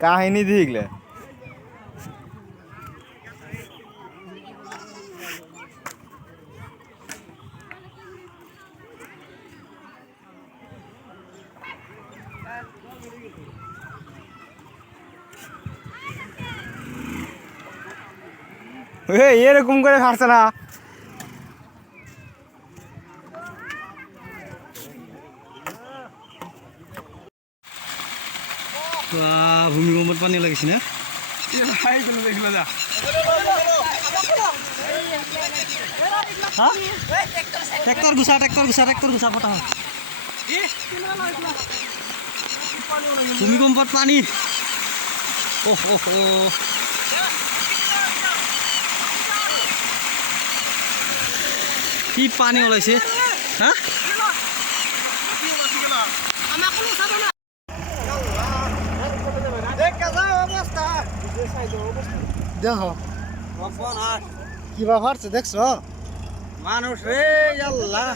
কাহিনী দেখলে এরকম করে ছাড়ছে না। ভূমিকম্পত পানী লাগিছে না ট্ৰেক্টৰ গুচা পতা ভূমিকম্পত পানী কি পানী ওলাইছে হা দেখো কিবা ফাটছে দেখছো মানুষ রে আল্লাহ